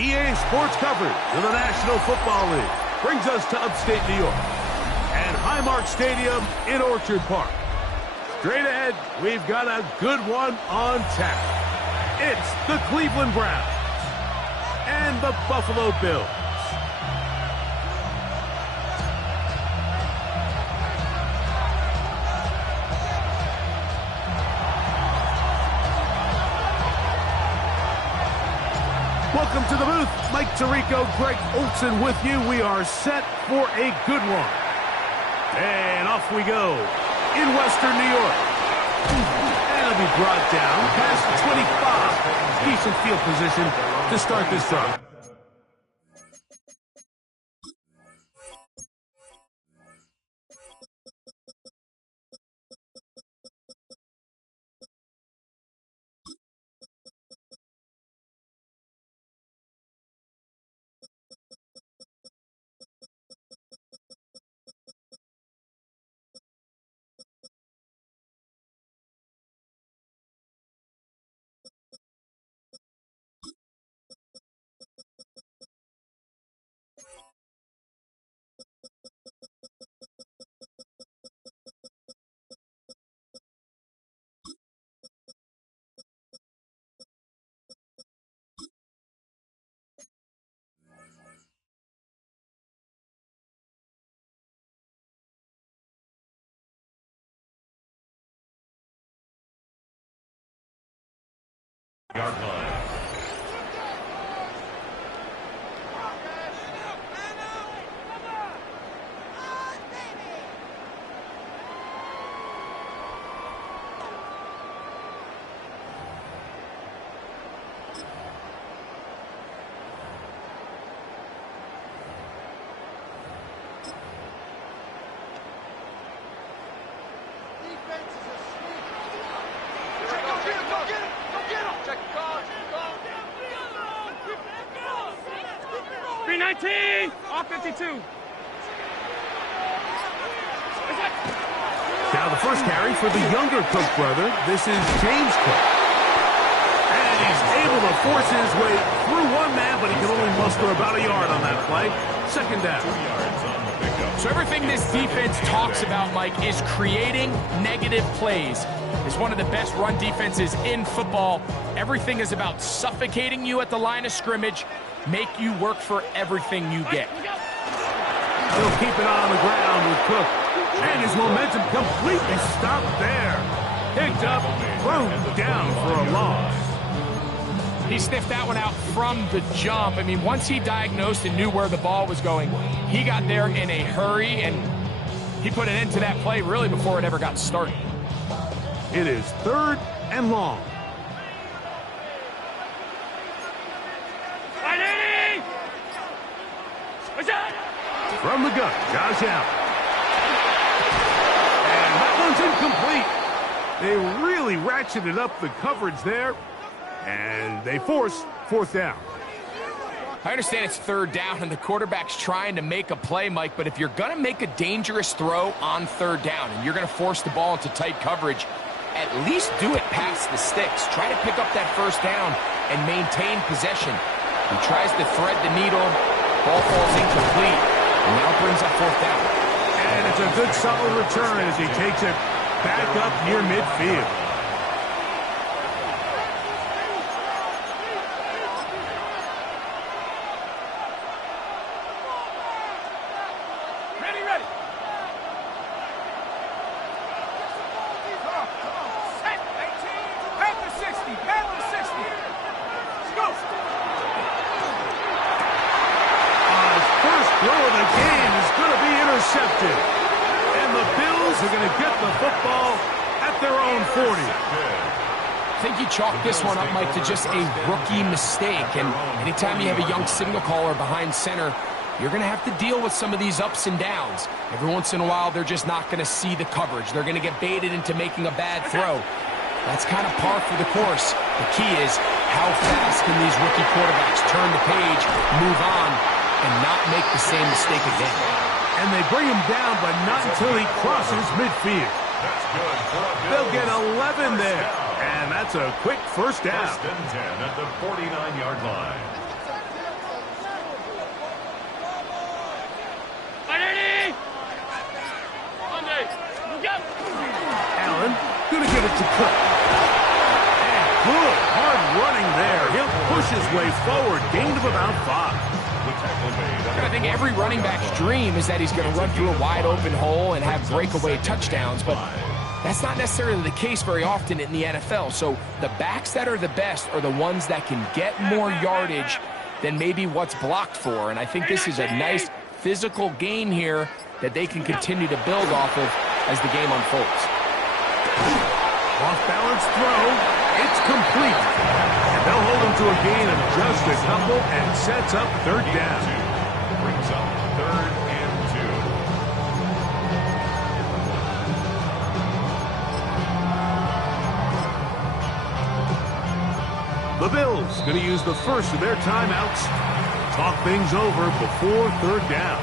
EA Sports coverage of the National Football League brings us to upstate New York and Highmark Stadium in Orchard Park. Straight ahead, we've got a good one on tap. It's the Cleveland Browns and the Buffalo Bills. Welcome to the booth. Mike Tirico, Greg Olson with you. We are set for a good one. And off we go in Western New York. And it'll be brought down past the 25. Decent field position to start this drive. Yard line. Off 52. Now the first carry for the younger Cook brother. This is James Cook. And he's able to force his way through one man, but he can only muster about a yard on that play. Second down. 2 yards on the pickup. So everything this defense talks about, Mike, is creating negative plays. It's one of the best run defenses in football. Everything is about suffocating you at the line of scrimmage, make you work for everything you get. He'll keep it on the ground with Cook. And his momentum completely stopped there. Picked up, thrown down for a loss. He sniffed that one out from the jump. I mean, once he diagnosed and knew where the ball was going, he got there in a hurry, and he put an end to that play really before it ever got started. It is 3rd and long. From the gun, Josh Allen. And that one's incomplete. They really ratcheted up the coverage there, and they force 4th down. I understand it's 3rd down, and the quarterback's trying to make a play, Mike, but if you're going to make a dangerous throw on 3rd down and you're going to force the ball into tight coverage, at least do it past the sticks. Try to pick up that 1st down and maintain possession. He tries to thread the needle. Ball falls incomplete. And now brings up 4th down. And it's a good solid return as he takes it back up near midfield. Ready. Set. 18. Panther 60. Panther 60. Let's go. First throw of the game is going to be intercepted. And the Bills are going to get the football at their own 40. I think you chalk this one up, Mike, to just a rookie mistake. And anytime you have a young signal caller behind center, you're going to have to deal with some of these ups and downs. Every once in a while, they're just not going to see the coverage. They're going to get baited into making a bad throw. That's kind of par for the course. The key is how fast can these rookie quarterbacks turn the page, move on, and not make the same mistake again. And they bring him down, but not until he crosses midfield. That's good for a Bills. They'll get 11 there. And that's a quick first down. 1st and 10 at the 49-yard line. to Cook. And good, hard running there. He'll push his way forward. Gain of about 5. I think every running back's dream is that he's going to run through a wide open hole and have breakaway touchdowns, but that's not necessarily the case very often in the NFL. So the backs that are the best are the ones that can get more yardage than maybe what's blocked for. And I think this is a nice physical gain here that they can continue to build off of as the game unfolds. Off-balance throw. It's complete. And they'll hold him to a gain of just a couple and sets up third down. Brings up 3rd and 2. The Bills going to use the first of their timeouts. Talk things over before third down.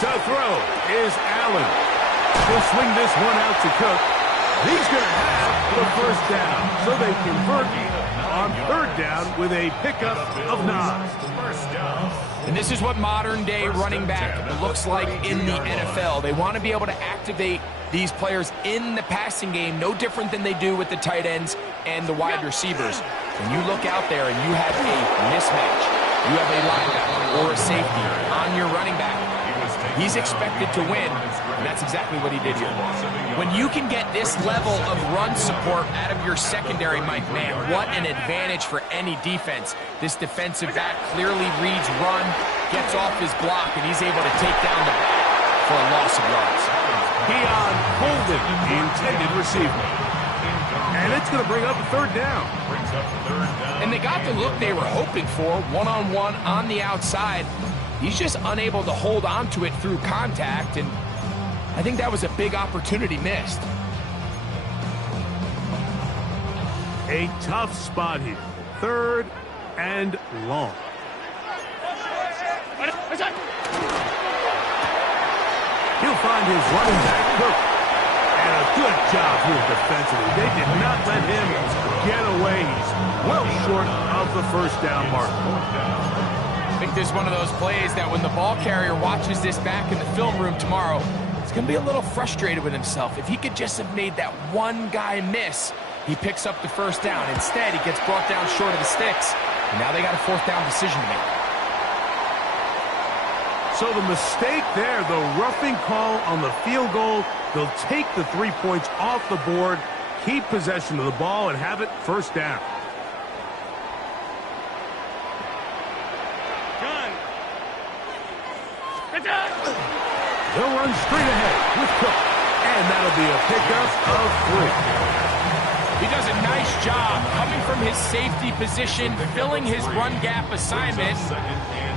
To throw is Allen. He'll swing this one out to Cook. He's going to have the first down. So they convert on third down with a pickup of 9. And this is what modern-day running back looks like in the NFL. They want to be able to activate these players in the passing game, no different than they do with the tight ends and the wide receivers. When you look out there and you have a mismatch, you have a linebacker or a safety on your running back, he's expected to win, and that's exactly what he did here. When you can get this level of run support out of your secondary, Mike, man, what an advantage for any defense. This defensive back clearly reads run, gets off his block, and he's able to take down the back for a loss of yards. Keon Holden, the intended receiver. And it's going to bring up a third down. And they got the look they were hoping for, one-on-one on the outside. He's just unable to hold on to it through contact, and I think that was a big opportunity missed. A tough spot here. 3rd and long. He'll find his running back, Cook. And a good job here defensively. They did not let him get away. He's well short of the first down mark. I think this is one of those plays that when the ball carrier watches this back in the film room tomorrow, he's going to be a little frustrated with himself. If he could just have made that one guy miss, he picks up the first down. Instead, he gets brought down short of the sticks, and now they got a 4th down decision to make. So the mistake there, the roughing call on the field goal, they'll take the 3 points off the board, keep possession of the ball, and have it first down. They'll run straight ahead with Cook, and that'll be a pickup of 3. He does a nice job coming from his safety position, filling his run gap assignment,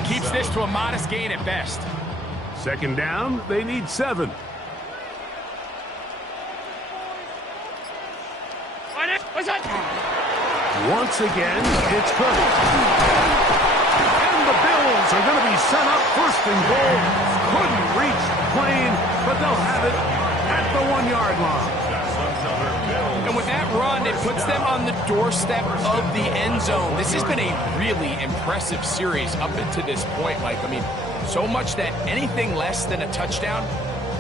keeps this to a modest gain at best. 2nd down, they need 7. Once again, it's Cook. And the Bills are going to be set up 1st and goal. Couldn't reach the plane, but they'll have it at the 1-yard line. And with that run, it puts them on the doorstep of the end zone. This has been a really impressive series up until this point, Mike. I mean, so much that anything less than a touchdown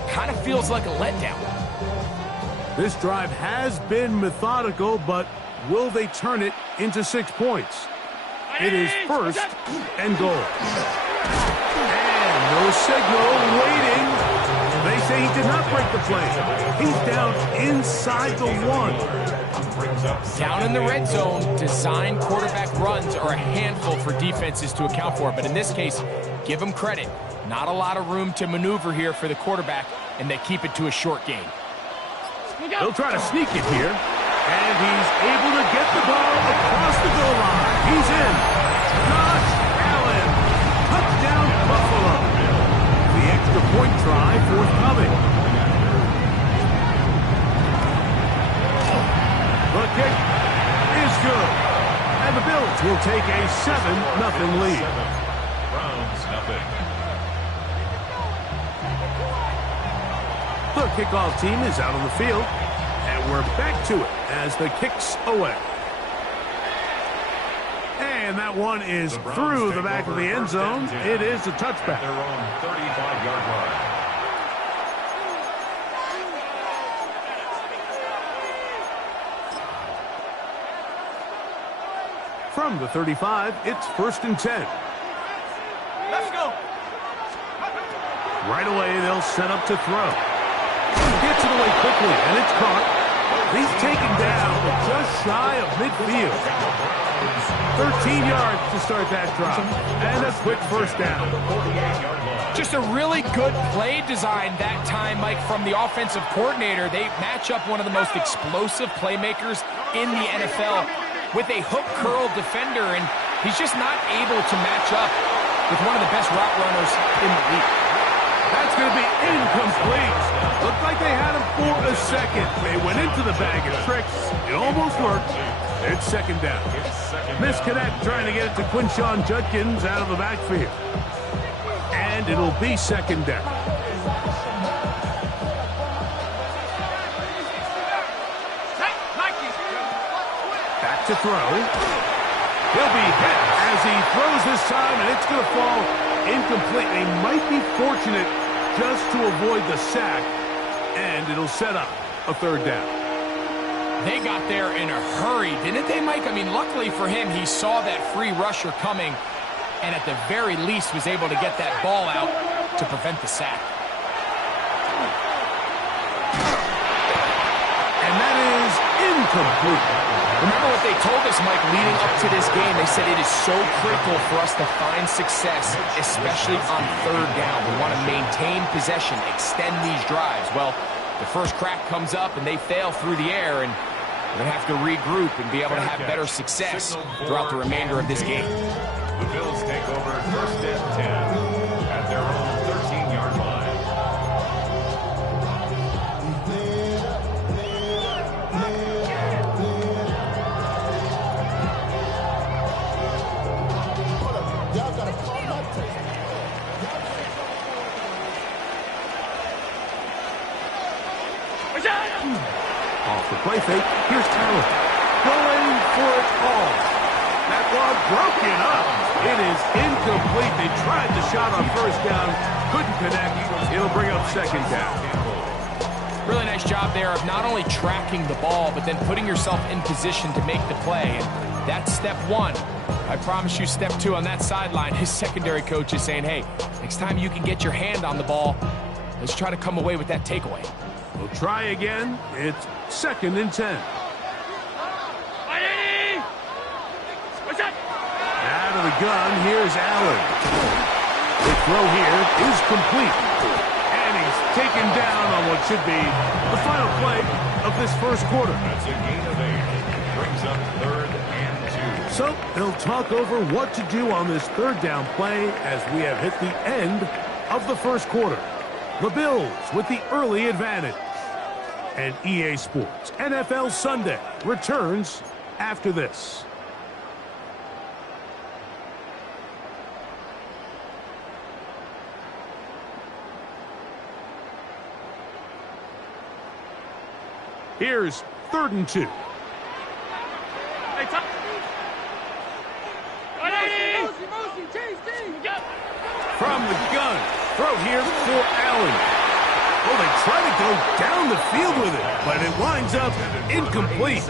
kind of feels like a letdown. This drive has been methodical, but will they turn it into 6 points? It is 1st and goal. And no signal, waiting. They say he did not break the play. He's down inside the 1. Down in the red zone, design quarterback runs are a handful for defenses to account for. But in this case, give them credit. Not a lot of room to maneuver here for the quarterback, and they keep it to a short gain. They'll try to sneak it here. And he's able to get the ball across the goal line. He's in. Josh Allen. Touchdown, Buffalo. The extra point try forthcoming. The kick is good. And the Bills will take a 7-0 lead. Browns, nothing. The kickoff team is out on the field. And we're back to it as the kick's away. And that one is through the back of the end zone. It is a touchback. Their own 35-yard line. From the 35, it's 1st and 10. Let's go. Right away, they'll set up to throw. Gets it away quickly, and it's caught. He's taken down just shy of midfield. 13 yards to start that drive. And a quick first down. Just a really good play design that time, Mike, from the offensive coordinator. They match up one of the most explosive playmakers in the NFL with a hook curl defender, and he's just not able to match up with one of the best route runners in the league. That's going to be incomplete. Looked like they had him for a second. They went into the bag of tricks. It almost worked. It's second down. Misconnect trying to get it to Quinshon Judkins out of the backfield. And it'll be second down. Back to throw. He'll be hit as he throws this time, and it's going to fall incomplete. They might be fortunate just to avoid the sack, and it'll set up a third down. They got there in a hurry, didn't they, Mike? I mean, luckily for him, he saw that free rusher coming, and at the very least was able to get that ball out to prevent the sack. And that is incomplete. Remember what they told us, Mike, leading up to this game? They said it is so critical for us to find success, especially on third down. We want to maintain possession, extend these drives. Well, the first crack comes up, and they fail through the air, and we're going to have to regroup and be able to have better success throughout the remainder of this game. The Bills take over 1st and 10 at their own 13-yard line. Off the play fake, here's Allen. Going for it all. That ball broken up. It is incomplete. They tried the shot on first down. Couldn't connect. It'll bring up second down. Really nice job there of not only tracking the ball, but then putting yourself in position to make the play. And that's step one. I promise you step two on that sideline. His secondary coach is saying, hey, next time you can get your hand on the ball, let's try to come away with that takeaway. We'll try again. It's 2nd and 10. Out of the gun, here's Allen. The throw here is complete. And he's taken down on what should be the final play of this first quarter. That's a gain of 8. Brings up 3rd and 2. So they'll talk over what to do on this third down play as we have hit the end of the first quarter. The Bills with the early advantage. And EA Sports NFL Sunday returns after this. Here's 3rd and 2. From the gun, throw here for Allen. Oh, they try to go down the field with it, but it winds up incomplete.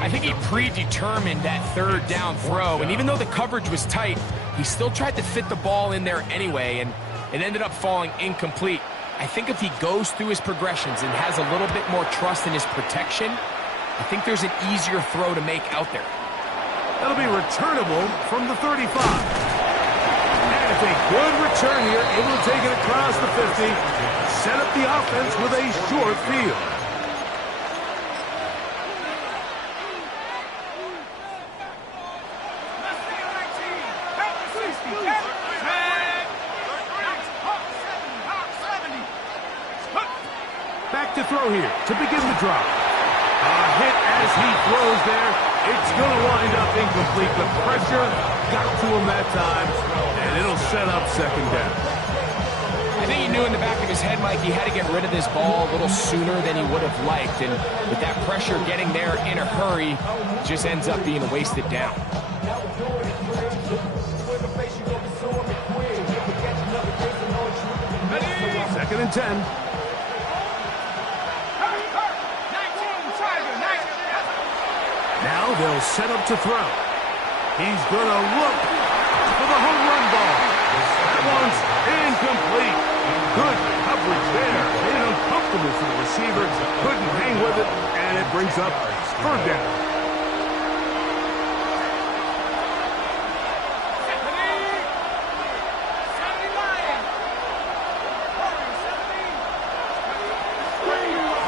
I think he predetermined that third down throw, and even though the coverage was tight, he still tried to fit the ball in there anyway, and it ended up falling incomplete. I think if he goes through his progressions and has a little bit more trust in his protection, I think there's an easier throw to make out there. That'll be returnable from the 35. And it's a good return here, able to take it across the 50, set up the offense with a short field. Back to throw here to begin the drop. A hit as he throws there. It's going to wind up incomplete. The pressure got to him that time, and it'll set up second down. I think he knew in the back of his head, Mike, he had to get rid of this ball a little sooner than he would have liked. And with that pressure getting there in a hurry, it just ends up being a wasted down. Second and 10. Now they'll set up to throw. He's going to look for the home run ball. That one's incomplete. Good coverage there. Made it uncomfortable for the receiver. Couldn't hang with it, and it brings up third down.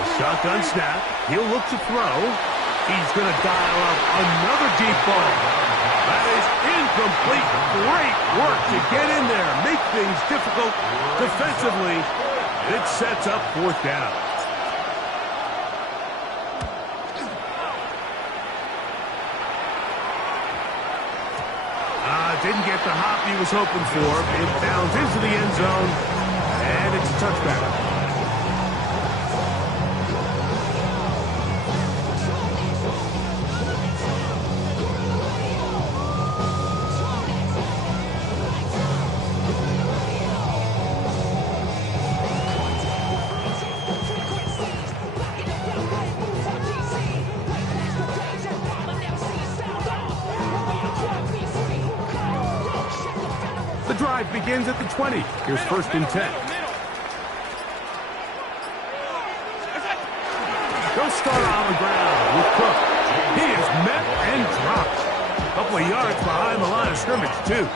A shotgun snap. He'll look to throw. He's going to dial up another deep ball. That is incomplete. Great work to get in there, make things difficult defensively. It sets up fourth down. Didn't get the hop he was hoping for. It bounds into the end zone, and it's a touchback. The drive begins at the 20. Here's first and 10. They'll start on the ground with Cook. He is met and dropped. A couple of yards behind the line of scrimmage, too.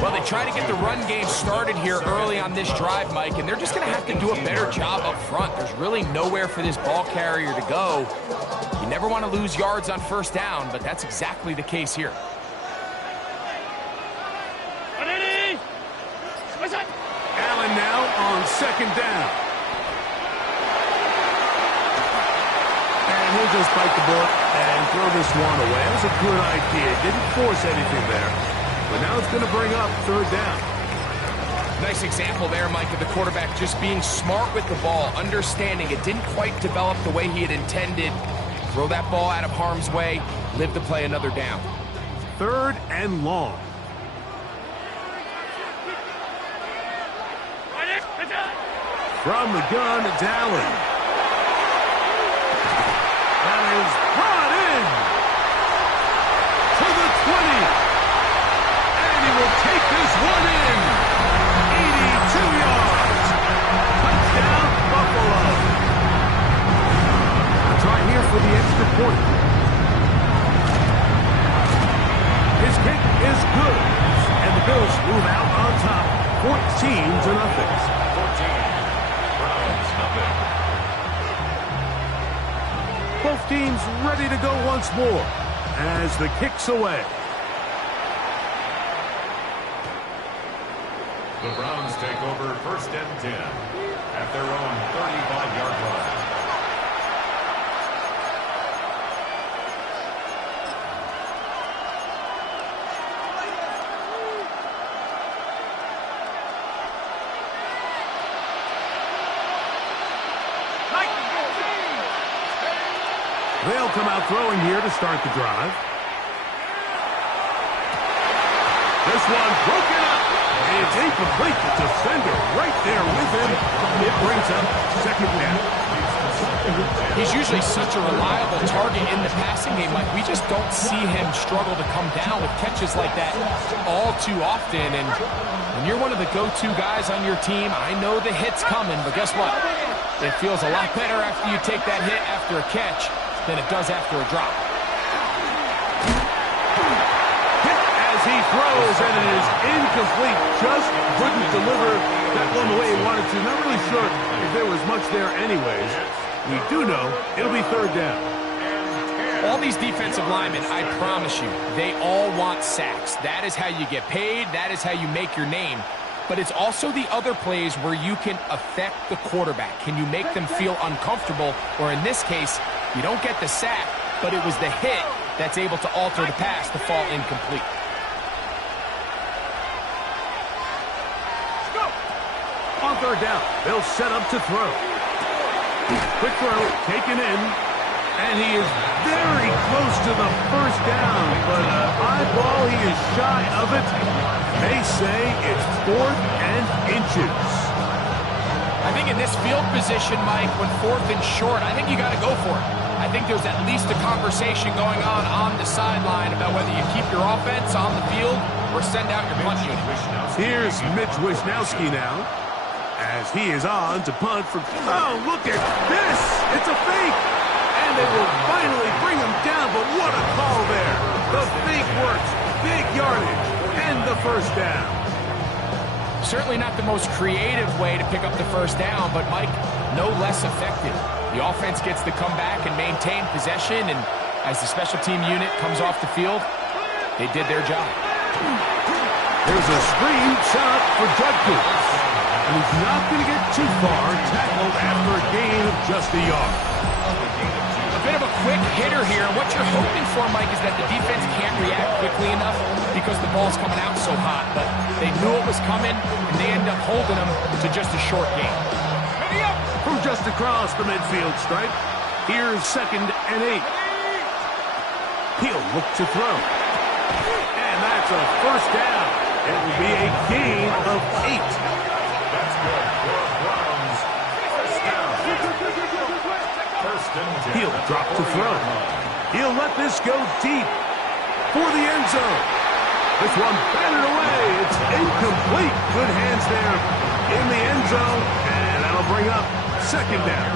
Well, they try to get the run game started here early on this drive, Mike, and they're just going to have to do a better job up front. There's really nowhere for this ball carrier to go. You never want to lose yards on first down, but that's exactly the case here. Allen now on second down. And he'll just bite the bullet and throw this one away. It was a good idea. Didn't force anything there. But now it's going to bring up third down. Nice example there, Mike, of the quarterback just being smart with the ball, understanding it didn't quite develop the way he had intended. Throw that ball out of harm's way, live to play another down. Third and long. From the gun, it's Allen. That is brought in to the 20. And he will take this one in. 82 yards. Touchdown, Buffalo. A try here for the extra point. His kick is good. And the Bills move out on top, 14-0. Both teams ready to go once more as the kick's away. The Browns take over first and 10 at their own 35-yard line. They'll come out throwing here to start the drive. This one broken up. It's incomplete. The defender right there with him. It brings up second down. He's usually such a reliable target in the passing game. Like, we just don't see him struggle to come down with catches like that all too often. And when you're one of the go-to guys on your team, I know the hit's coming, but guess what? It feels a lot better after you take that hit after a catch than it does after a drop. Hit as he throws, and it is incomplete. Just couldn't deliver that one the way he wanted to. Not really sure if there was much there anyways. We do know it'll be third down. All these defensive linemen, I promise you, they all want sacks. That is how you get paid. That is how you make your name. But it's also the other plays where you can affect the quarterback. Can you make them feel uncomfortable? Or in this case, you don't get the sack, but it was the hit that's able to alter the pass to fall incomplete. On third down, they'll set up to throw. Quick throw, taken in. And he is very close to the first down, but eyeball, he is shy of it. They say it's 4th and inches. I think in this field position, Mike, when 4th and short, I think you got to go for it. I think there's at least a conversation going on the sideline about whether you keep your offense on the field or send out your punt unit. Here's Mitch Wishnowski now, as he is on to punt for... Oh, look at this! It's a fake! And they will finally bring him down, but what a call there. The fake works, big yardage, and the first down. Certainly not the most creative way to pick up the first down, but Mike, no less effective. The offense gets to come back and maintain possession, and as the special team unit comes off the field, they did their job. There's a screen set up for Judkins. And he's not going to get too far, tackled after a gain of just a yard. A bit of a quick hitter here. What you're hoping for, Mike, is that the defense can't react quickly enough because the ball's coming out so hot. But they knew it was coming, and they end up holding them to just a short gain. From just across the midfield stripe, here's 2nd and 8. He'll look to throw. And that's a first down. It will be a gain of 8. That's good for Browns. First down. He'll drop to throw. He'll let this go deep for the end zone. This one batted away. It's incomplete. Good hands there in the end zone. And that'll bring up 2nd down.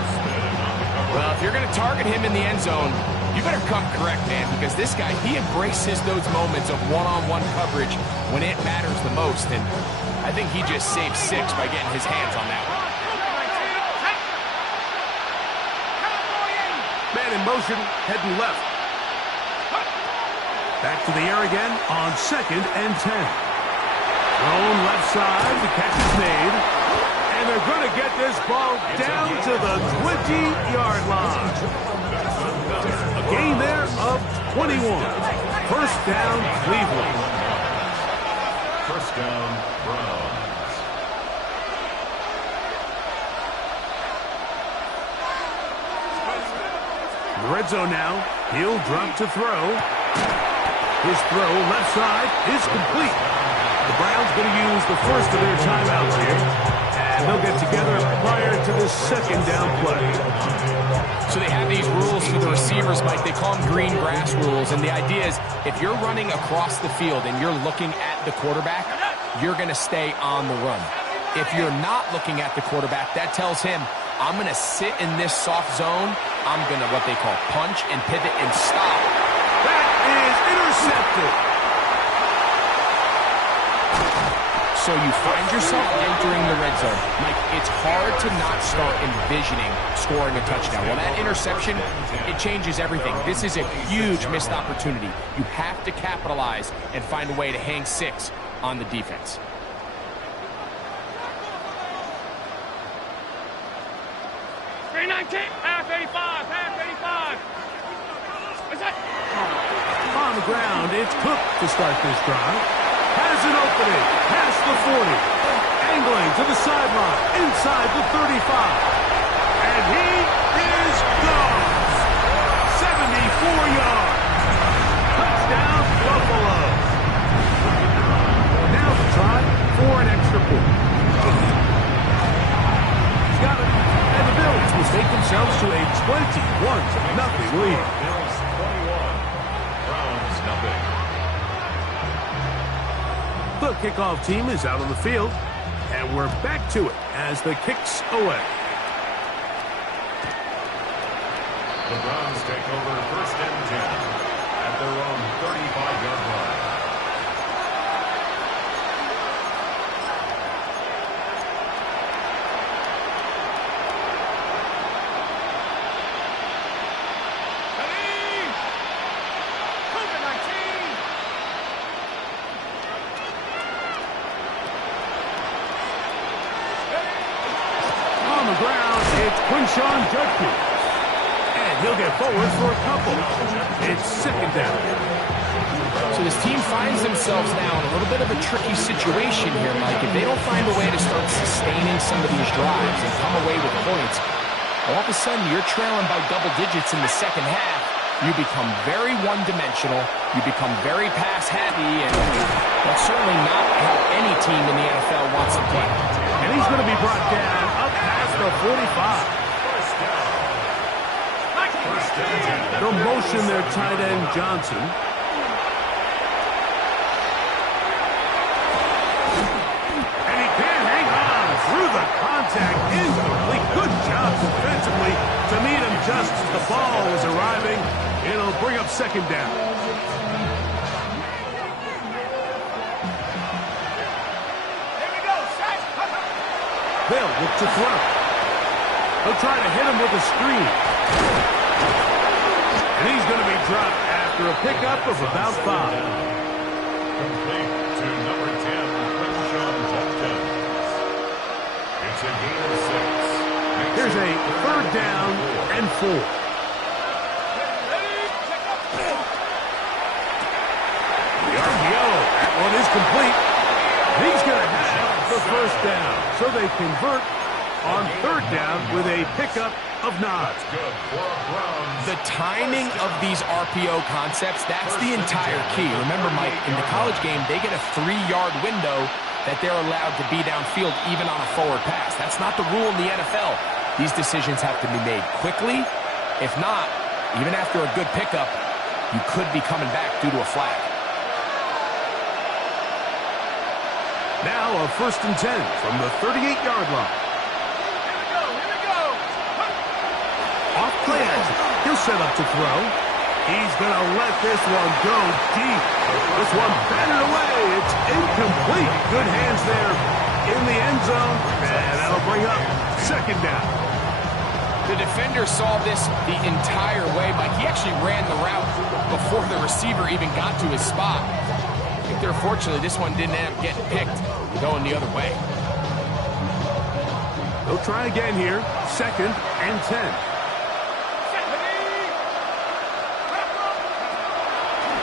Well, if you're going to target him in the end zone, you better come correct, man, because this guy, he embraces those moments of one-on-one coverage when it matters the most. And I think he just saved 6 by getting his hands on that one. Man in motion, heading left. Back to the air again on 2nd and 10. Thrown left side, the catch is made. And they're going to get this ball down to the 20-yard line. A gain there of 21. First down, Cleveland. First down, Browns. The red zone now. He'll drop to throw. His throw left side is complete. The Browns going to use the first of their timeouts here. And they'll get together prior to this 2nd down play. So they have these rules for the receivers, Mike. They call them green grass rules. And the idea is if you're running across the field and you're looking at the quarterback, you're going to stay on the run. If you're not looking at the quarterback, that tells him, I'm going to sit in this soft zone. I'm going to what they call punch and pivot and stop. That is intercepted. So you find yourself entering the red zone. Mike, it's hard to not start envisioning scoring a touchdown. Well, that interception, it changes everything. This is a huge missed opportunity. You have to capitalize and find a way to hang 6 on the defense. Half 85, half 85. Is that? On the ground, it's Cook to start this drive. Has an opening, past the 40. Angling to the sideline, inside the 35. And he is gone. 74 yards. Touchdown, Buffalo. Now the try for an extra point. He's got it. And the Bills will take themselves to a 21-0 lead. Bills 21. Browns nothing. The kickoff team is out on the field, and we're back to it as the kick's away. The Browns take over 1st and 10 at their own 35-yard line. Sean Judkins. And he'll get forward for a couple. It's 2nd down. So this team finds themselves themselves now in a little bit of a tricky situation here, Mike. If they don't find a way to start sustaining some of these drives and come away with points, all of a sudden you're trailing by double digits in the second half. You become very one-dimensional. You become very pass-happy, and that's certainly not how any team in the NFL wants to play. And he's going to be brought down up past the 45. They'll motion their tight end, Johnson. And he can't hang on through the contact. Incomplete. Good job defensively to meet him just as the ball was arriving. It'll bring up second down. Here we go, set. They'll look to throw. They'll try to hit him with a screen. And he's going to be dropped after a pickup of about 5. Complete to number 10, Quinshon Judkins. It's a gain of 6. Here's a third down and 4. The RPO, that one is complete. He's going to have the first down. So they convert on third down with a pickup of 9. Good for a Browns. The timing of these RPO concepts, that's the entire key. Remember, Mike, in the college game, they get a 3-yard window that they're allowed to be downfield even on a forward pass. That's not the rule in the NFL. These decisions have to be made quickly. If not, even after a good pickup, you could be coming back due to a flag. Now a 1st and 10 from the 38-yard line. Off play action. He'll set up to throw. He's going to let this one go deep. This one batted away. It's incomplete. Good hands there in the end zone. And that'll bring up second down. The defender saw this the entire way, Mike. He actually ran the route before the receiver even got to his spot. I think they're fortunate this one didn't end up getting picked and going the other way. They'll try again here. 2nd and 10.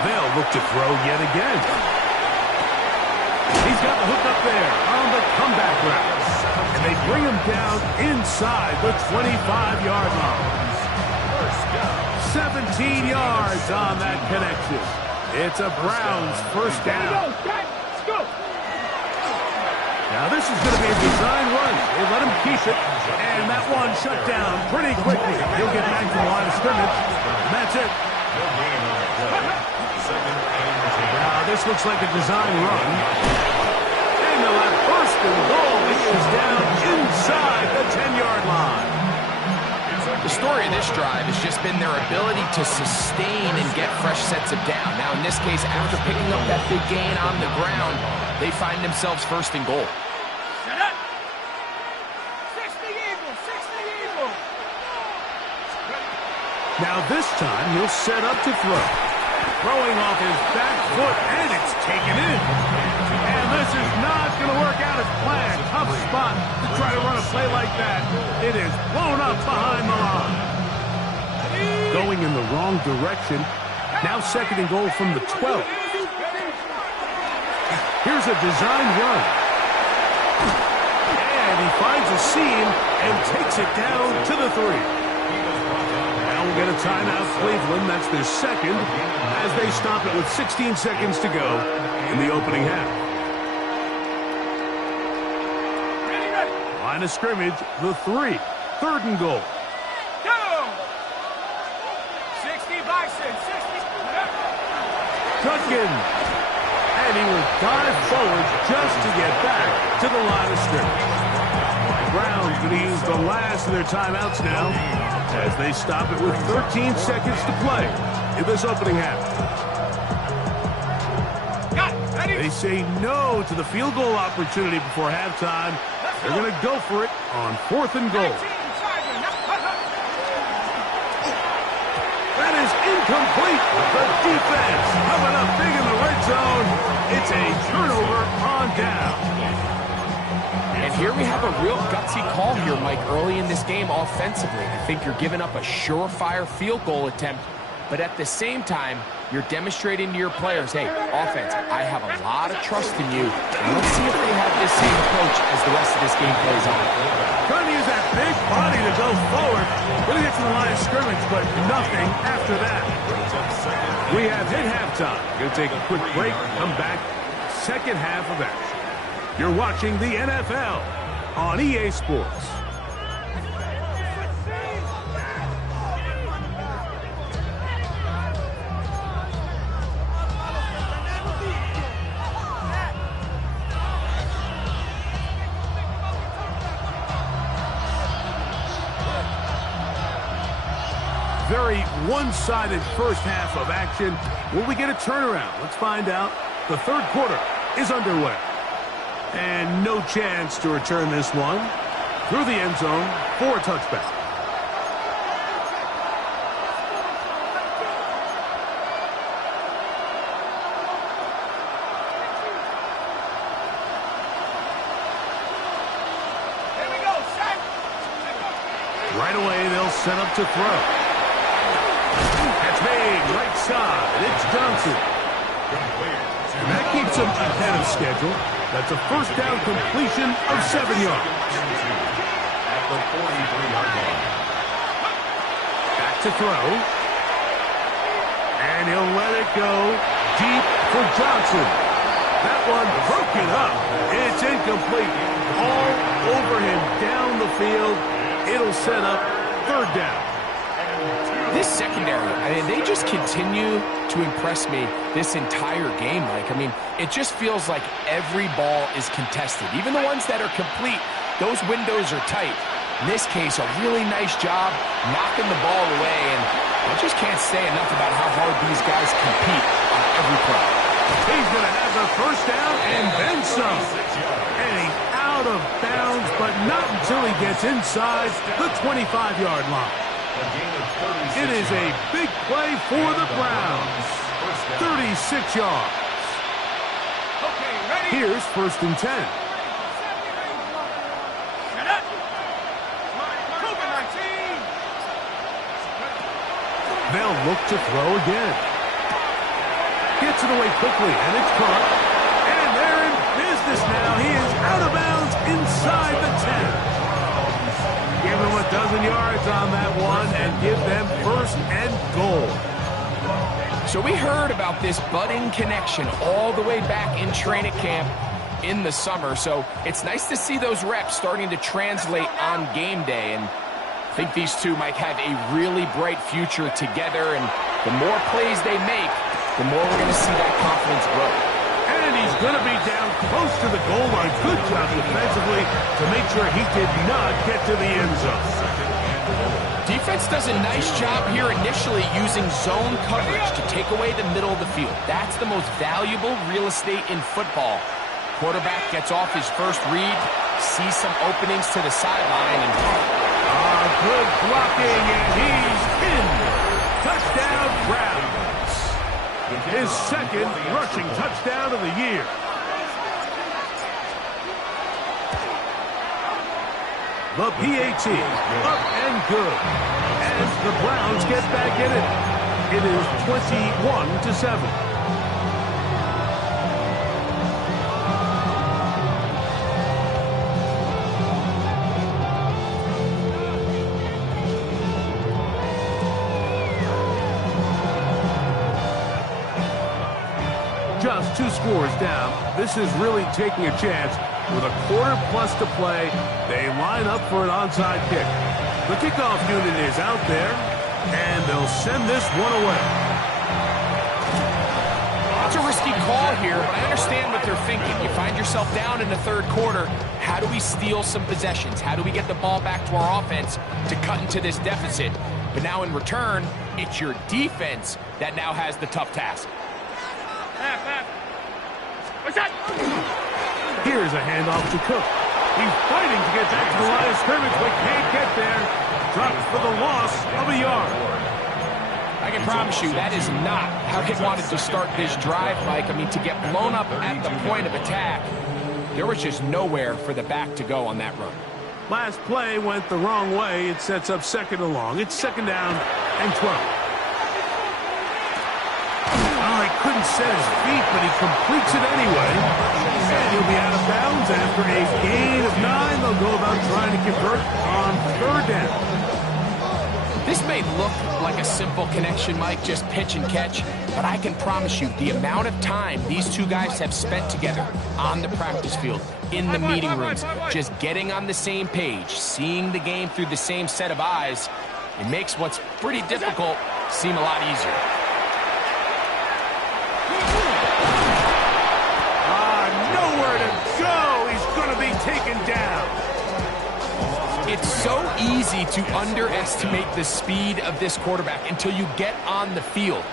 They'll look to throw yet again. He's got the hook up there on the comeback route. And they bring him down inside the 25-yard line. 17 yards on that connection. It's a Browns first down. Let's go. Now this is going to be a design run. They let him keep it. And that one shut down pretty quickly. He'll get back to the line of scrimmage. And that's it. Now this looks like a design run. And they'll have 1st and goal. He is down inside the 10-yard line. The story of this drive has just been their ability to sustain and get fresh sets of down. Now in this case, after picking up that big gain on the ground, they find themselves 1st and goal. Set up. 60 Eagle, 60 Eagle. Now this time he'll set up to throw. Throwing off his back foot, and it's taken in. And this is not going to work out as planned. Tough spot to try to run a play like that. It is blown up behind the line. Going in the wrong direction. Now 2nd and goal from the 12. Here's a design run. And he finds a seam and takes it down to the 3. Now we'll get a timeout, Cleveland. That's their 2nd as they stop it with 16 seconds to go in the opening half. Line of scrimmage, the 3. 3rd and goal. Go! 60 Bison, 60. Judkins. And he will dive forward just to get back to the line of scrimmage. Browns going to use the last of their timeouts now as they stop it with 13 seconds to play in this opening half. They say no to the field goal opportunity before halftime. They're going to go for it on 4th and goal. That is incomplete. The defense coming up big in the red zone. It's a turnover on down. And here we have a real gutsy call here, Mike, early in this game offensively. I think you're giving up a surefire field goal attempt, but at the same time, You're demonstrating to your players, hey, offense, I have a lot of trust in you. And let's see if they have this same approach as the rest of this game plays on. Trying to use that big body to go forward. Gonna get to the line of scrimmage, but nothing after that. We have hit halftime. Gonna take a quick break, come back, second half of action. You're watching the NFL on EA Sports. Very one-sided first half of action. Will we get a turnaround? Let's find out. The third quarter is underway. And no chance to return this one through the end zone for a touchback. Here we go, set. Right away, they'll set up to throw. That's made right side. It's Johnson. And that keeps him ahead of schedule. That's a first down completion of 7 yards. At the 43-yard line. Back to throw. And he'll let it go deep for Johnson. That one broken up. It's incomplete. All over him down the field. It'll set up third down. This secondary, I mean, they just continue to impress me this entire game, Mike. I mean, it just feels like every ball is contested. Even the ones that are complete, those windows are tight. In this case, a really nice job knocking the ball away, and I just can't say enough about how hard these guys compete on every play. He's going to have the first down and then some. And he's out of bounds, but not until he gets inside the 25-yard line. It is a big play for the Browns. 36 yards. Okay, ready? Here's first and 10. Set up. COVID-19. They'll look to throw again. Gets it away quickly, and it's caught. And they're in business now. He is out of bounds inside the 10. Give them a dozen yards on that one and give them first and goal. So we heard about this budding connection all the way back in training camp in the summer. So it's nice to see those reps starting to translate on game day. And I think these two might have a really bright future together. And the more plays they make, the more we're going to see that confidence grow. And he's going to be down close to the goal line. Good job defensively to make sure he did not get to the end zone. Defense does a nice job here initially using zone coverage to take away the middle of the field. That's the most valuable real estate in football. Quarterback gets off his first read, sees some openings to the sideline, and good blocking, and he's in. Touchdown, Browns. His second rushing touchdown of the year. The PAT up and good as the Browns get back in it. It is 21-7. Just 2 scores down. This is really taking a chance. With a quarter plus to play, they line up for an onside kick. The kickoff unit is out there, and they'll send this one away. It's a risky call here, but I understand what they're thinking. You find yourself down in the third quarter. How do we steal some possessions? How do we get the ball back to our offense to cut into this deficit? But now in return, it's your defense that now has the tough task. What's that? Here's a handoff to Cook. He's fighting to get back to the line of scrimmage, but can't get there. Drops for the loss of a yard. I can promise you that is not how he wanted to start this drive, Mike. I mean, to get blown up at the point of attack, there was just nowhere for the back to go on that run. Last play went the wrong way. It sets up second and long. It's second down and 12. didn't set his feet, but he completes it anyway. And he'll be out of bounds after a gain of 9. They'll go about trying to convert on 3rd down. This may look like a simple connection, Mike, just pitch and catch, but I can promise you the amount of time these two guys have spent together on the practice field, in the meeting rooms, just getting on the same page, seeing the game through the same set of eyes, it makes what's pretty difficult seem a lot easier. Nowhere to go. He's going to be taken down. It's so easy to underestimate the speed of this quarterback until you get on the field.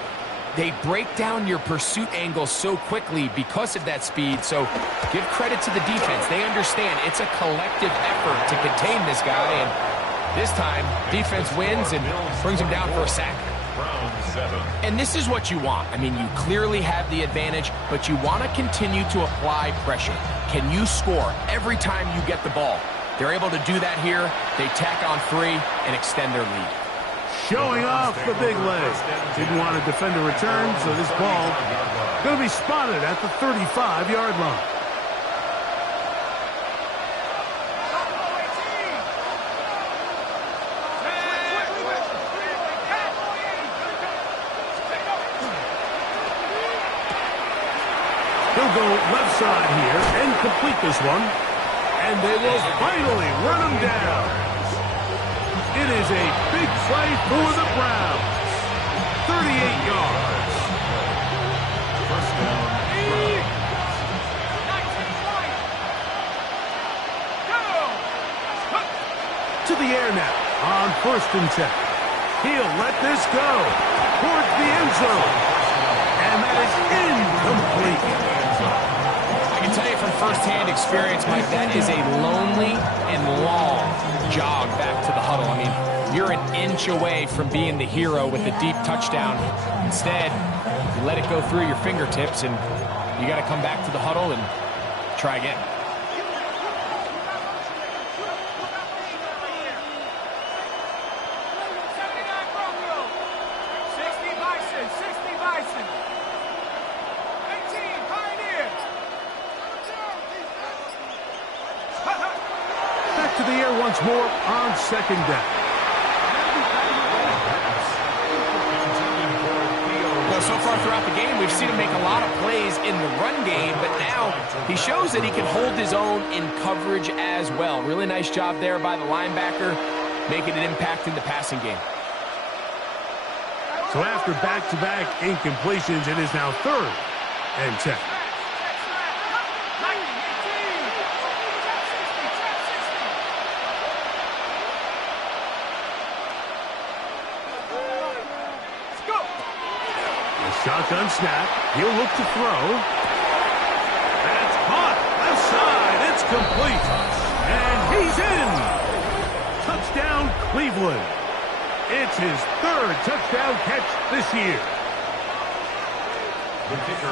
They break down your pursuit angle so quickly because of that speed, so give credit to the defense. They understand it's a collective effort to contain this guy, and this time, defense wins and brings him down for a sack. And this is what you want. I mean, you clearly have the advantage, but you want to continue to apply pressure. Can you score every time you get the ball? They're able to do that here. They tack on 3 and extend their lead. Showing off the big leg. Didn't want to defend a return, so this ball going to be spotted at the 35-yard line. He'll go left side here and complete this one. And they will finally run him down. It is a big play for the Browns. 38 yards. First down. To the air now on 1st and 10. He'll let this go towards the end zone. And that is incomplete. I can tell you from firsthand experience, Mike, that is a lonely and long jog back to the huddle. I mean, you're an inch away from being the hero with a deep touchdown. Instead, you let it go through your fingertips, and you got to come back to the huddle and try again. To the air once more on 2nd down. Well, so far throughout the game, we've seen him make a lot of plays in the run game, but now he shows that he can hold his own in coverage as well. Really nice job there by the linebacker, making an impact in the passing game. So after back-to-back incompletions, it is now 3rd and 10. Shotgun snap. He'll look to throw. That's caught. Left side. It's complete. And he's in. Touchdown, Cleveland. It's his 3rd touchdown catch this year.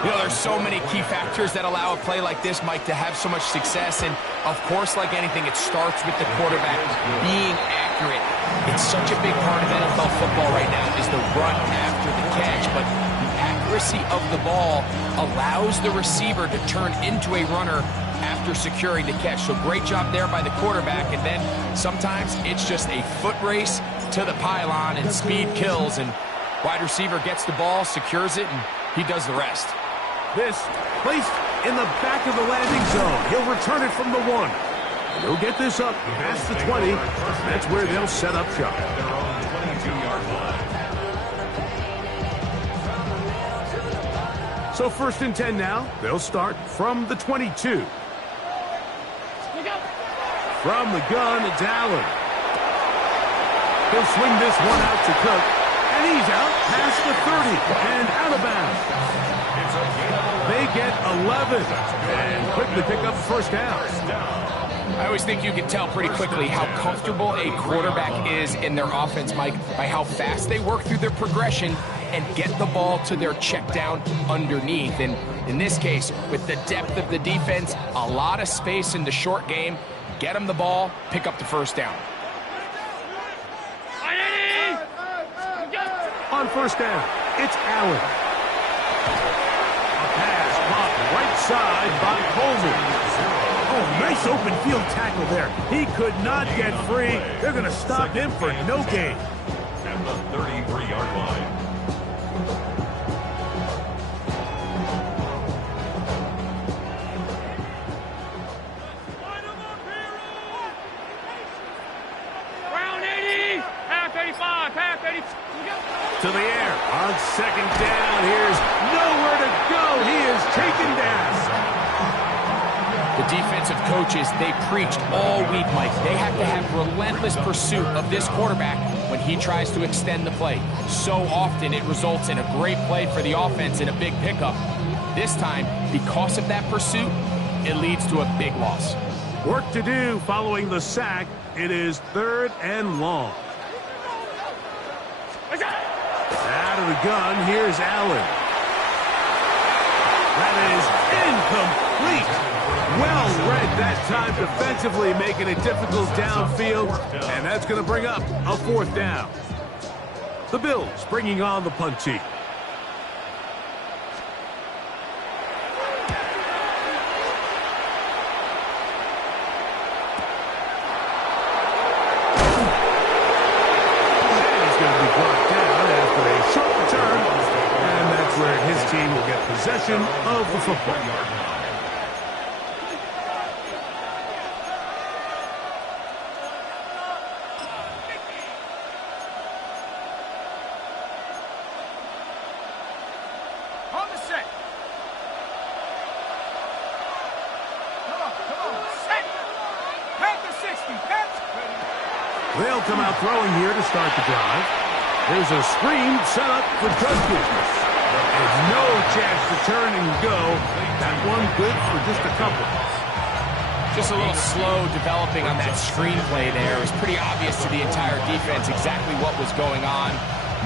You know, there's so many key factors that allow a play like this, Mike, to have so much success. And, of course, like anything, it starts with the quarterback being accurate. It's such a big part of NFL football right now is the run after the catch. But the accuracy of the ball allows the receiver to turn into a runner after securing the catch. So great job there by the quarterback. And then sometimes it's just a foot race to the pylon and speed kills. And wide receiver gets the ball, secures it, and he does the rest. This placed in the back of the landing zone. He'll return it from the 1. And he'll get this up past the 20. That's where they'll set up shop. Their own 22-yard line. So 1st and 10 now. They'll start from the 22. From the gun, it's Allen. He'll swing this one out to Cook. And he's out past the 30 and out of bounds. They get 11 and quickly pick up first down. I always think you can tell pretty quickly how comfortable a quarterback is in their offense, Mike, by how fast they work through their progression and get the ball to their check down underneath. And in this case, with the depth of the defense, a lot of space in the short game, get them the ball, pick up the first down. On first down, it's Allen. A pass popped right side by Coleman. Oh, nice open field tackle there. He could not get free. They're going to stop him for no gain. At the 33-yard line. Round 80. Half 85. Half 80. To the air on second down. Here's nowhere to go. He is taken down. The defensive coaches, they preached all week, Mike. They have to have relentless pursuit of this quarterback when he tries to extend the play. So often it results in a great play for the offense and a big pickup. This time, because of that pursuit, it leads to a big loss. Work to do following the sack. It is 3rd and long. Out of the gun, here's Allen. That is incomplete. Well read that time defensively, making it difficult downfield, and that's going to bring up a 4th down. The Bills bringing on the punt team. His team will get possession of the football. On the set. Come on. Set. Pack the 60. Pack. They'll come out throwing here to start the drive. There's a screen set up for Judkins. There's no chance to turn and go. That one good for just a couple. Just a little slow developing on that screenplay there. It was pretty obvious to the entire defense exactly what was going on.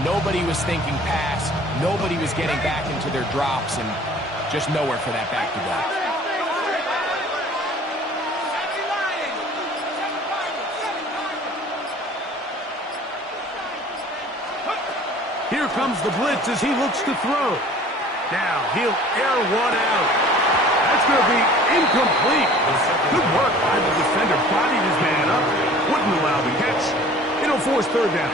Nobody was thinking pass. Nobody was getting back into their drops, and just nowhere for that back to go. Here comes the blitz as he looks to throw. Now he'll air one out. That's going to be incomplete. Good work by the defender. Bodied his man up. Wouldn't allow the catch. It'll force 3rd down.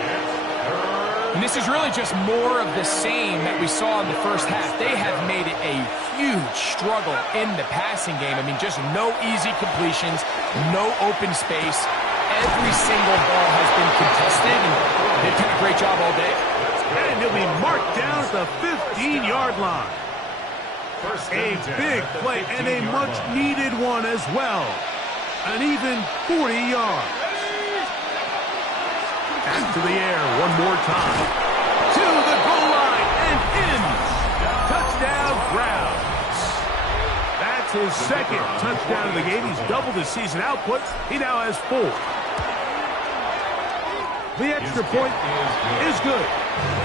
And this is really just more of the same that we saw in the first half. They have made it a huge struggle in the passing game. I mean, just no easy completions, no open space. Every single ball has been contested, and they've done a great job all day. And he'll be marked down at the 15-yard line. A big play and a much-needed one as well. An even 40 yards. Back to the air one more time. To the goal line and in. Touchdown, Browns. That's his 2nd touchdown of the game. He's doubled his season output. He now has 4. The extra point is good.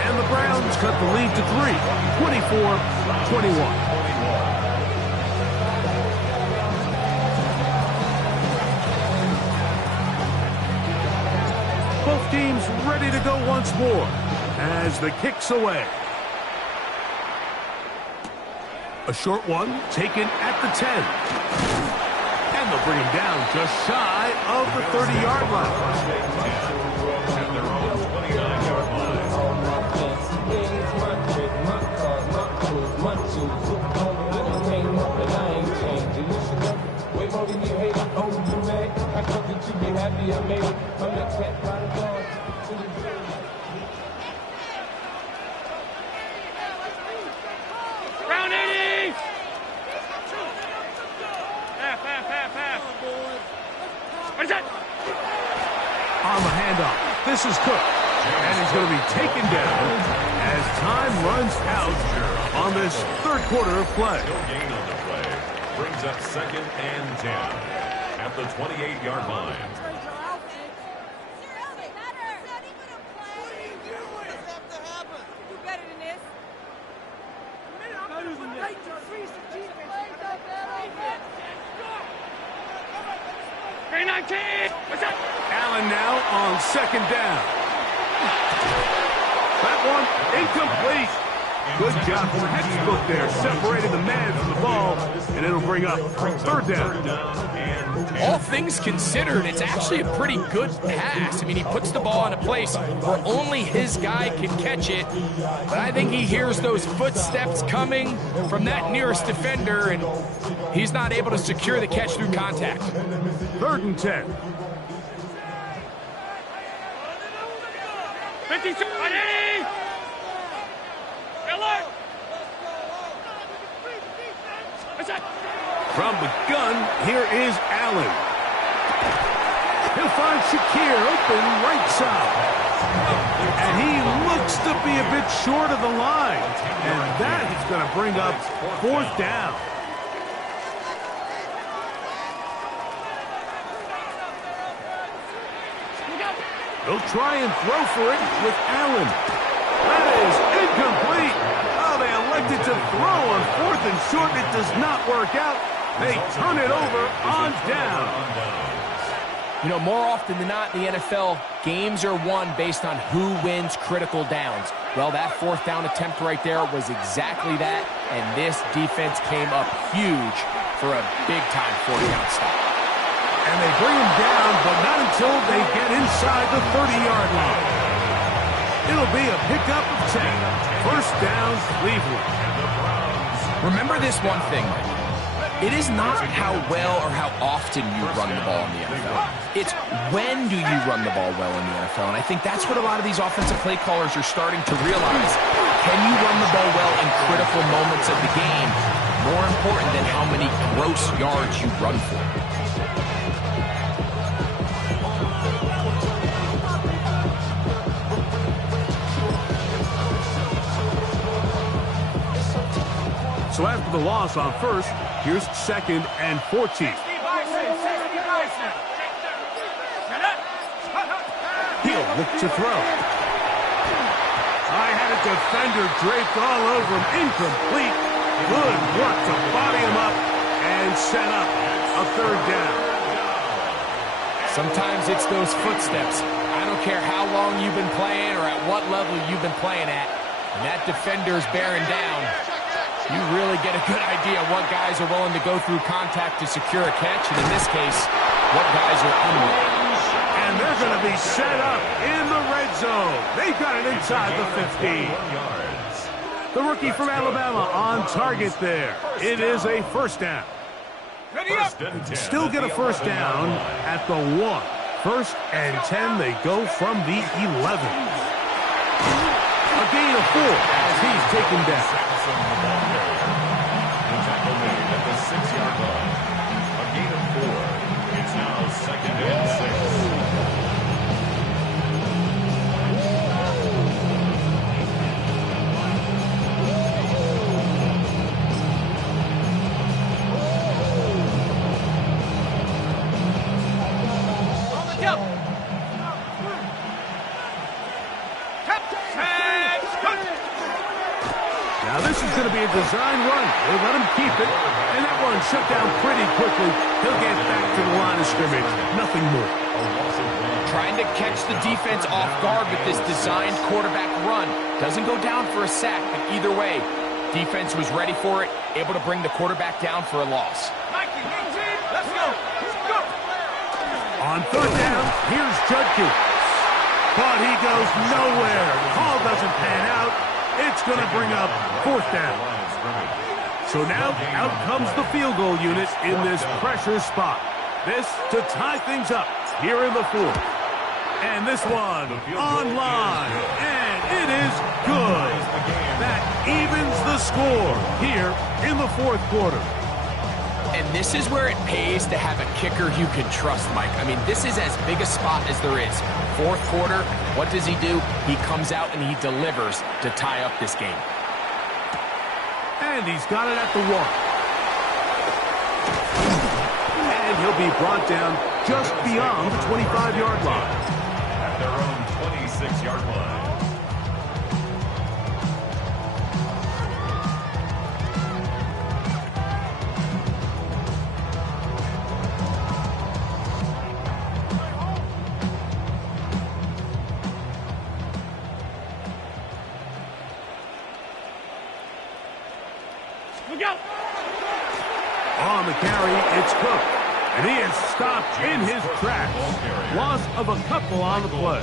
And the Browns cut the lead to 3, 24-21. Both teams ready to go once more as the kick's away. A short one taken at the 10. And they'll bring him down just shy of the 30-yard line. Round 80. Half. What is that? On the handoff, this is Cook. And he's going to be taken down as time runs out on this 3rd quarter of play. No gain on the play. Brings up 2nd and 10 at the 28-yard line. Allen now on 2nd down. That one incomplete. Good job from the textbook there, separating the man from the ball, and it'll bring up third down. All things considered, it's actually a pretty good pass. I mean, he puts the ball in a place where only his guy can catch it, but I think he hears those footsteps coming from that nearest defender, and he's not able to secure the catch through contact. 3rd and 10. 52. Ready? Alert. From the gun, here is Allen. He'll find Shakir open right side. And he looks to be a bit short of the line. And that is going to bring up 4th down. He'll try and throw for it with Allen. That is incomplete. Oh, they elected to throw on 4th and short. It does not work out. They turn it over on down. You know, more often than not in the NFL, games are won based on who wins critical downs. Well, that 4th down attempt right there was exactly that, and this defense came up huge for a big-time 4th down stop. And they bring him down, but not until they get inside the 30-yard line. It'll be a pickup of 10. 1st down, Cleveland. Remember this one thing. It is not how well or how often you run the ball in the NFL. It's when do you run the ball well in the NFL. And I think that's what a lot of these offensive play callers are starting to realize. Can you run the ball well in critical moments of the game? More important than how many gross yards you run for. So after the loss on 1st, here's 2nd and 14. He'll look to throw. I had a defender draped all over him. Incomplete. Good work to body him up and set up a 3rd down. Sometimes it's those footsteps. I don't care how long you've been playing or at what level you've been playing at. When that defender's bearing down, you really get a good idea of what guys are willing to go through contact to secure a catch, and in this case, what guys are unwilling. And they're going to be set up in the red zone. They've got it inside the 15. The rookie from Alabama on target there. It is a 1st down. Still get a 1st down at the 1. 1st and 10, they go from the 11. A gain of 4 as he's taken down. At the 6-yard line. A gain of 4. It's now 2nd and 6. Now this is going to be a design run. They let him keep it, and that one shut down pretty quickly. He'll get back to the line of scrimmage. Nothing more. Trying to catch the defense off guard with this designed quarterback run. Doesn't go down for a sack, but either way, defense was ready for it, able to bring the quarterback down for a loss. Let's go. On 3rd down, here's Judkins. But he goes nowhere. Call doesn't pan out. It's going to bring up 4th down. So now out comes the field goal unit in this pressure spot. This to tie things up here in the 4th. And this one on line. And it is good. That evens the score here in the 4th quarter. And this is where it pays to have a kicker you can trust, Mike. I mean, this is as big a spot as there is. 4th quarter, what does he do? He comes out and he delivers to tie up this game. And he's got it at the 1. And he'll be brought down just beyond the 25-yard line. At their own 26-yard line. On the carry, it's Cook. And he is stopped in his tracks. Loss of a couple on the play.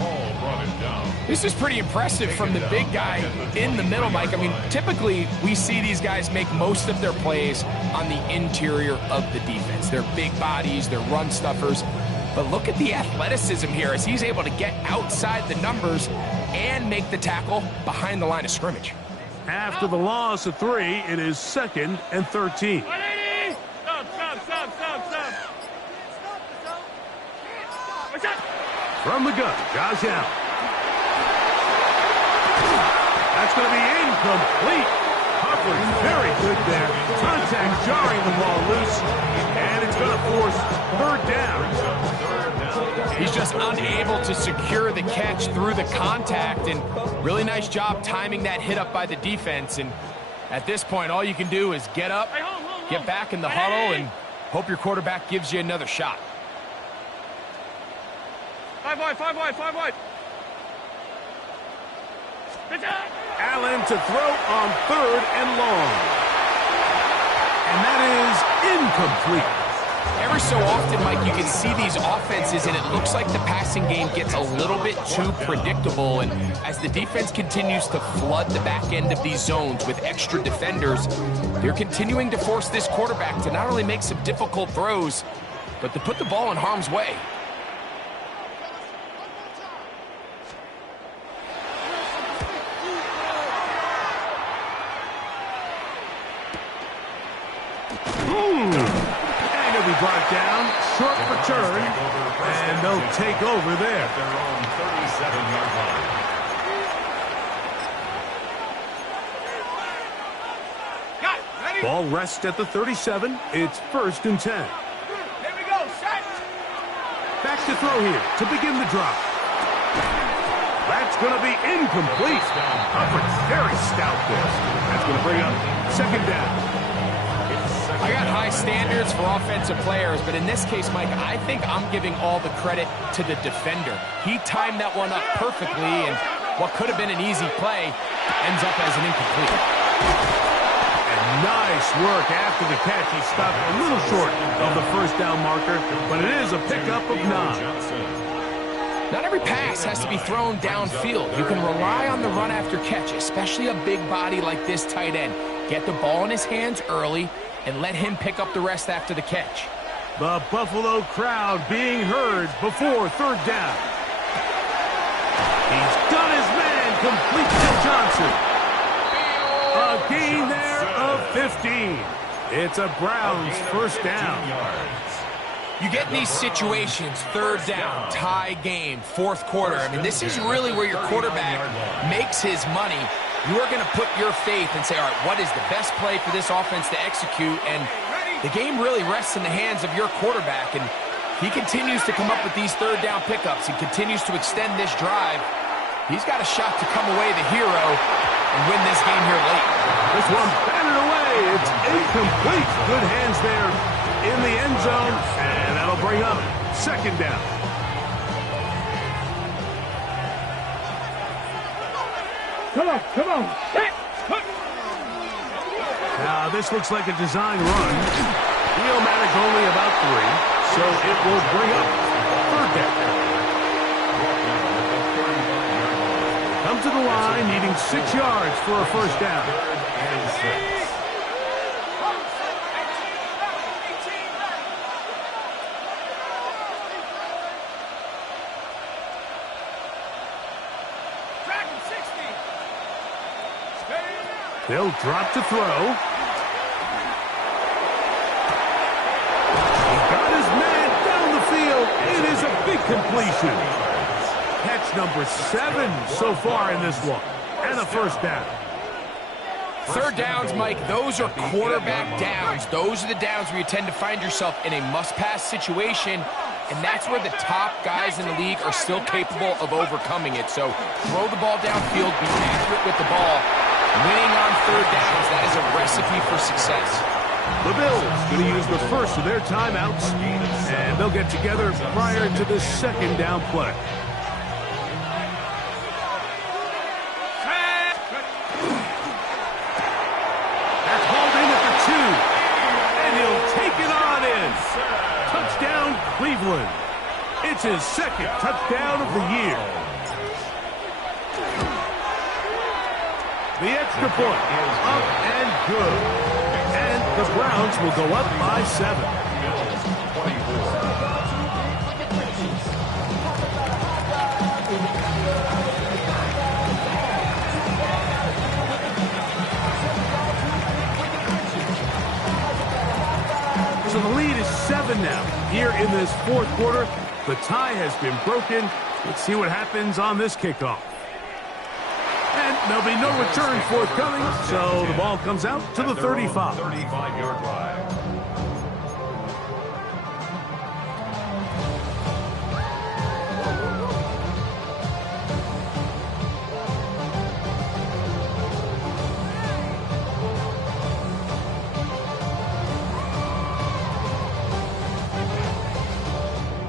This is pretty impressive from the big guy in the middle, Mike. I mean, typically we see these guys make most of their plays on the interior of the defense. They're big bodies, they're run stuffers. But look at the athleticism here as he's able to get outside the numbers and make the tackle behind the line of scrimmage. After the loss of 3, it is 2nd and 13. From the gun, Josh Allen. That's going to be incomplete. Hubbard's very good there. Contact jarring the ball loose, and it's going to force 3rd down. He's just unable to secure the catch through the contact, and really nice job timing that hit up by the defense. And at this point, all you can do is get up, get back in the huddle, and hope your quarterback gives you another shot. 5 wide, 5 wide, 5 wide. Allen to throw on 3rd and long. And that is incomplete. Every so often, Mike, you can see these offenses, and it looks like the passing game gets a little bit too predictable. And as the defense continues to flood the back end of these zones with extra defenders, they're continuing to force this quarterback to not only make some difficult throws, but to put the ball in harm's way. Brought down, short return, and they'll take over there. At their own 37-yard line. Ball rests at the 37. It's 1st and 10. Here we go, set. Back to throw here to begin the drop. That's going to be incomplete. Hubbard's very stout there. That's going to bring up 2nd down. I got high standards for offensive players, but in this case, Mike, I think I'm giving all the credit to the defender. He timed that one up perfectly, and what could have been an easy play ends up as an incomplete. And nice work after the catch. He stopped a little short of the 1st down marker, but it is a pickup of 9. Not every pass has to be thrown downfield. You can rely on the run after catch, especially a big body like this tight end. Get the ball in his hands early and let him pick up the rest after the catch. The Buffalo crowd being heard before 3rd down. He's got his man complete to Johnson. A gain there of 15. It's a Browns 1st down. You get in these situations, 3rd down, tie game, 4th quarter. I mean, this is really where your quarterback makes his money. You are going to put your faith and say, all right, what is the best play for this offense to execute? And the game really rests in the hands of your quarterback. And he continues to come up with these 3rd down pickups and continues to extend this drive. He's got a shot to come away the hero and win this game here late. This one batted away. It's incomplete. Good hands there in the end zone. And that'll bring up 2nd down. Come on. Now, this looks like a design run. Wheelmatic only about 3, so it will bring up 3rd down. Come to the line, needing 6 yards for a 1st down. They'll drop to throw. He got his man down the field. It is a big completion. Catch number 7 so far in this one. And a 1st down. 3rd downs, Mike, those are quarterback downs. Those are the downs where you tend to find yourself in a must-pass situation, and that's where the top guys in the league are still capable of overcoming it. So throw the ball downfield, be accurate with the ball. Winning on 3rd downs, that is a recipe for success. The Bills going to use the first of their timeouts, and they'll get together prior to the 2nd down play. That's hauled in at the 2, and he'll take Cleveland. It's his second touchdown of the year. The extra point, up and good. And the Browns will go up by 7. So the lead is 7 now. Here in this fourth quarter, the tie has been broken. Let's see what happens on this kickoff. And there'll be no return forthcoming, so the ball comes out to the 35. 35-yard line.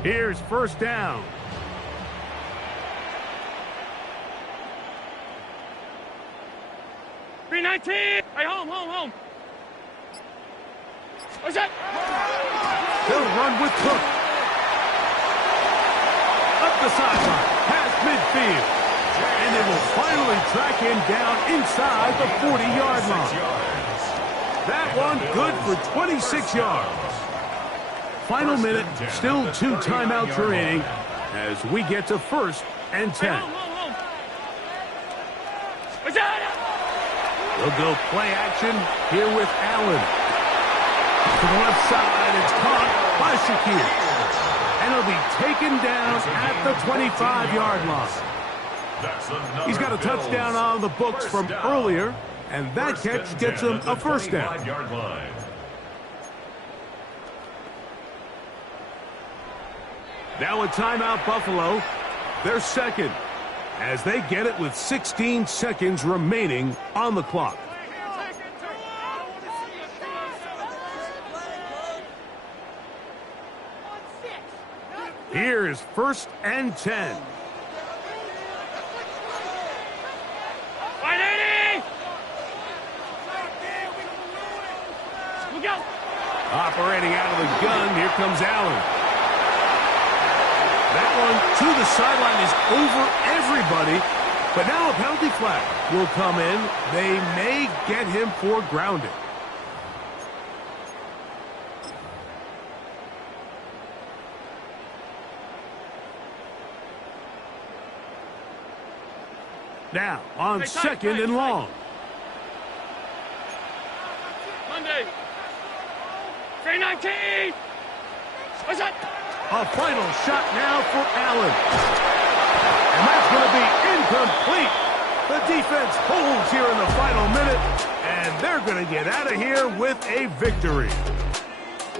Here's first down. $3.19. Hey, home. What's that? They'll run with Cook. Up the sideline, past midfield. And they will finally track him down inside the 40-yard line. That one good for 26 yards. Final minute, still 2 timeouts remaining as we get to first and 10. What's that? They'll go play action here with Allen. To the left side, it's caught by Shakir. And he'll be taken down at the 25-yard line. He's got a touchdown on the books from earlier, and that catch gets him a first down. Now a timeout, Buffalo. They're second as they get it with 16 seconds remaining on the clock. Here's first and 10. 180! Look out! Operating out of the gun, here comes Allen. That one to the sideline is over everybody, but now a penalty flag will come in. They may get him for grounding. Now on second and long. Monday. 319. What's that? A final shot now for Allen. And that's going to be incomplete. The defense holds here in the final minute, and they're going to get out of here with a victory.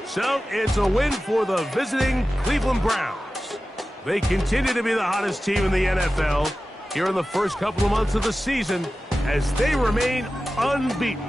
So it's a win for the visiting Cleveland Browns. They continue to be the hottest team in the NFL here in the first couple of months of the season as they remain unbeaten.